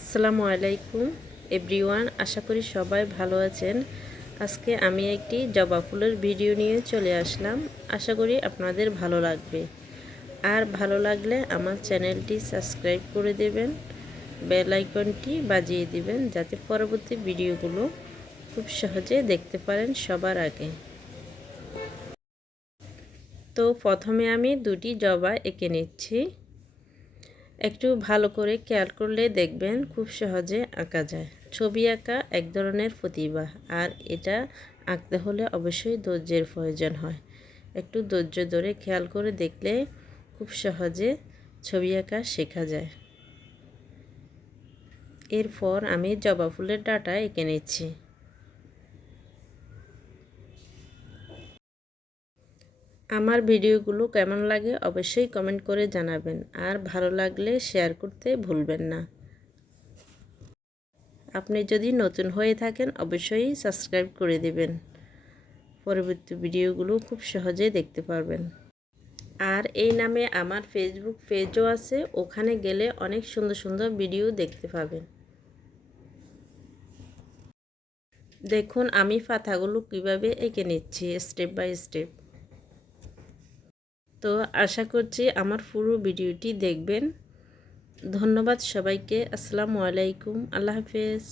আসসালামু আলাইকুম এভরিওয়ান, আশা করি সবাই ভালো আছেন। আজকে আমি একটি জবা ফুলের ভিডিও নিয়ে চলে আসলাম। আশা করি আপনাদের ভালো লাগবে। আর ভালো লাগলে আমার চ্যানেলটি সাবস্ক্রাইব করে দেবেন, বেল আইকনটি বাজিয়ে দিবেন, যাতে পরবর্তী ভিডিওগুলো খুব সহজে দেখতে পারেন সবার আগে। তো প্রথমে আমি দুটি জবা এঁকে নিচ্ছি। একটু ভালো করে খেয়াল করলে দেখবেন খুব সহজে আঁকা যায়। ছবি আঁকা এক ধরনের প্রতিভা, আর এটা আঁকতে হলে অবশ্যই ধৈর্যের প্রয়োজন হয়। একটু ধৈর্য ধরে খেয়াল করে দেখলে খুব সহজে ছবি আঁকা শেখা যায়। এরপর আমি জবা ফুলের ডাঁটা এঁকে নিচ্ছি। আমার ভিডিওগুলো কেমন লাগে অবশ্যই কমেন্ট করে জানাবেন, আর ভালো লাগলে শেয়ার করতে ভুলবেন না। আপনি যদি নতুন হয়ে থাকেন অবশ্যই সাবস্ক্রাইব করে দেবেন, পরবর্তী ভিডিওগুলো খুব সহজেই দেখতে পারবেন। আর এই নামে আমার ফেসবুক পেজও আছে, ওখানে গেলে অনেক সুন্দর সুন্দর ভিডিও দেখতে পাবেন। দেখুন আমি পাতাগুলো কিভাবে এঁকে নিচ্ছি স্টেপ বাই স্টেপ। তো আশা করছি আমার পুরো ভিডিওটি দেখবেন। ধন্যবাদ সবাইকে। আসসালামু আলাইকুম, আল্লাহ হাফেজ।